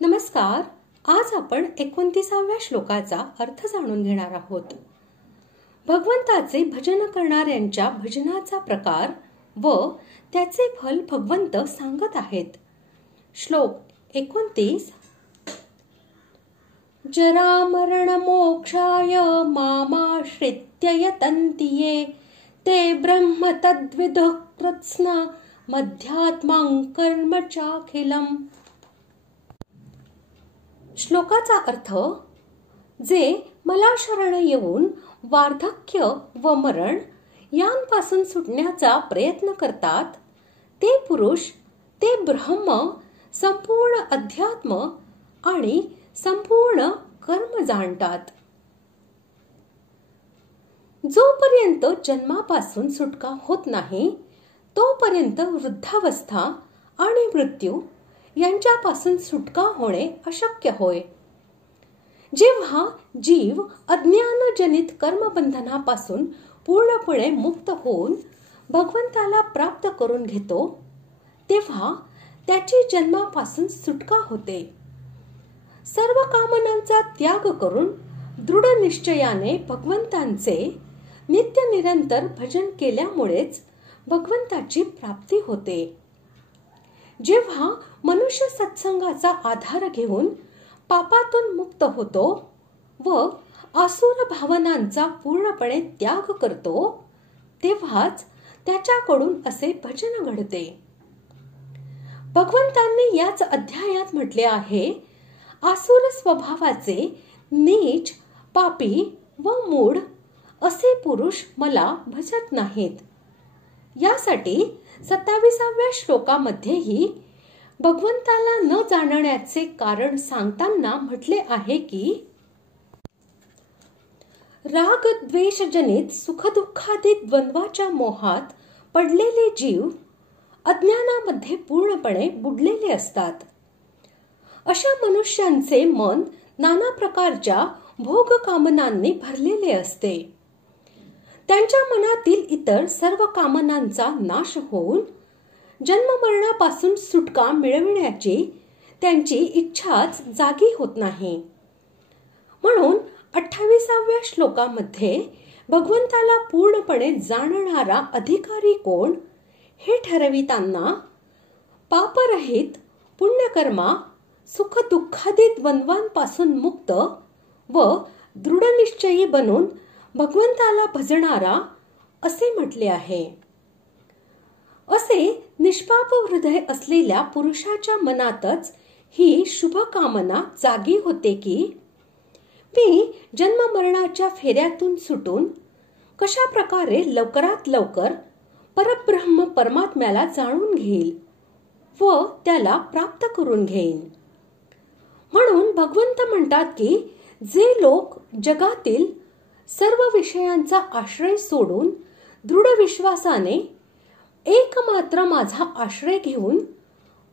नमस्कार. आज आपण 29व्या श्लोकाचा अर्थ जाणून घेणार आहोत. भगवंताचे भजन करणाऱ्यांच्या भजनाचा प्रकार व त्याचे फल भगवंत सांगत आहेत. श्लोक 29. जरा मरण मोक्षाय मामाश्रित्य यतन्ति ये ते ब्रह्म तद्विदुः कृत्स्न मध्यात्मां कर्म चाखिलम्. श्लोकाचा अर्थ, जे मला शरण येऊन वार्धक्य व मरण यांपासून सुटण्याचा प्रयत्न करतात ते पुरुष ते ब्रह्म, संपूर्ण अध्यात्म आणि संपूर्ण कर्म जाणतात. जोपर्यंत जन्मापासून सुटका होत नाही तोपर्यंत वृद्धावस्था आणि मृत्यू यांच्यापासून सुटका होणे अशक्य होय. जेव्हा जीव अज्ञानजनित कर्मबंधनापासून पूर्णपणे मुक्त होऊन भगवंताला प्राप्त करून घेतो तेव्हा त्याची जन्मापासून सुटका होते. सर्व कामनांचा त्याग करून दृढ निश्चयाने भगवंतांचे नित्य निरंतर भजन केल्यामुळेच भगवंताची प्राप्ती होते. जेव्हा मनुष्य सत्संगाचा आधार घेऊन पापातून मुक्त होतो व आसुर भावनांचा पूर्णपणे त्याग करतो तेव्हाच त्याच्याकडून असे भजन घडते. भगवंतांनी याच अध्यायात म्हटले आहे, आसुर स्वभावाचे नीच, पापी व मूढ असे पुरुष मला भजत नाहीत. यासाठी 27व्या श्लोकामध्येही भगवंताला न जाणण्याचे कारण सांगताना म्हटले आहे की, राग द्वेषजनित सुखदुःखादी द्वंद्वाच्या मोहात पडलेले जीव अज्ञानामध्ये पूर्णपणे बुडलेले असतात. अशा मनुष्यांचे मन नाना प्रकारच्या भोग कामनांनी भरलेले असते. त्यांच्या मनातील इतर सर्व कामनांचा नाश होऊन जन्ममरणापासून सुटका मिळविण्याची त्यांची इच्छाच जागी होत नाही. म्हणून 28व्या श्लोकामध्ये भगवंताला पूर्णपणे जाणणारा अधिकारी कोण हे ठरविताना पापरहित पुण्यकर्मा, सुख दुःखादी द्वंद्वांपासून मुक्त व दृढनिश्चयी बनून भगवंताला भजणारा असे म्हटले आहे. असे निष्पाप हृदय असलेल्या पुरुषाच्या मनातच ही शुभ कामना जागी होते की, मी जन्ममरणाच्या फेऱ्यातून सुटून कशा प्रकारे लवकरात लवकर परब्रह्म परमात्म्याला जाणून घेईल व त्याला प्राप्त करून घेईन. म्हणून भगवंत म्हणतात की, जे लोक जगातील सर्व विषयांचा आश्रय सोडून दृढ विश्वासाने एकमात्र माझा आश्रय घेऊन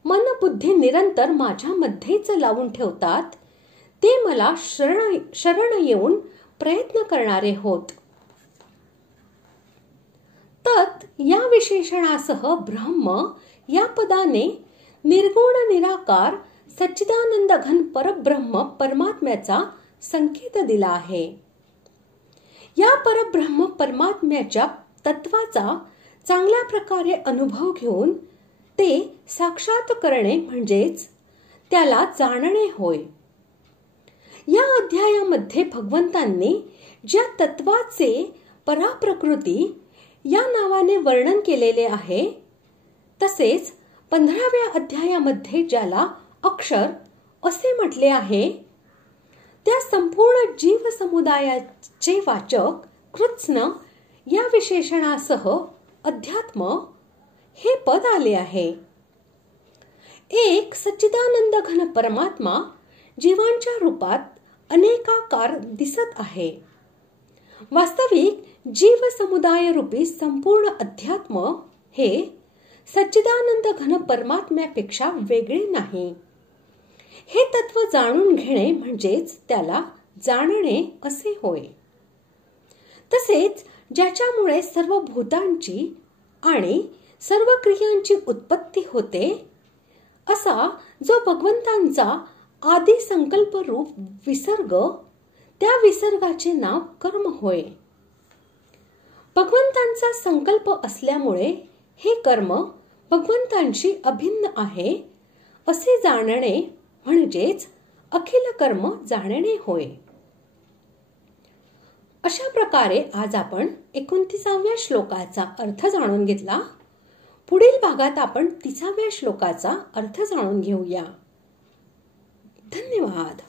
मन बुद्धी निरंतर माझ्यामध्येच लावून ठेवतात ते मला शरण येऊन प्रयत्न करणारे होत. तत् या विशेषणासह ब्रह्म या पदाने निर्गुण निराकार सच्चिदानंद घन परब्रह्म परमात्म्याचा संकेत दिला आहे. या परब्रह्म परमात्म्याच्या तत्वाचा चांगल्या प्रकारे अनुभव घेऊन ते साक्षात करणे म्हणजेच त्याला जाणणे होय. या अध्यायामध्ये भगवंतांनी ज्या तत्वाचे पराप्रकृती या नावाने वर्णन केलेले आहे, तसेच 15व्या अध्यायामध्ये ज्याला अक्षर असे म्हटले आहे, त्या संपूर्ण जीव समुदायाचे वाचक कृत्स्न या विशेषणासह अध्यात्म हे पद आले आहे. एक सच्चिदानंद घन परमात्मा जीवांच्या रूपात अनेकाकार दिसत आहे. वास्तविक जीव समुदाय रूपी संपूर्ण अध्यात्म हे सच्चिदानंद घन परमात्म्यापेक्षा वेगळे नाही. हे तत्व जाणून घेणे म्हणजेच त्याला जाणणे असे होय. तसेच ज्याच्यामुळे सर्व भूतांची आणि सर्व क्रियांची उत्पत्ती होते, असा जो भगवंतांचा आदी संकल्प रूप विसर्ग, त्या विसर्गाचे नाव कर्म होय. भगवंतांचा संकल्प असल्यामुळे हे कर्म भगवंतांशी अभिन्न आहे असे जाणणे म्हणजेच अखिल कर्म जाणणे होय. अशा प्रकारे आज आपण 29व्या श्लोकाचा अर्थ जाणून घेतला. पुढील भागात आपण 30व्या श्लोकाचा अर्थ जाणून घेऊया. धन्यवाद.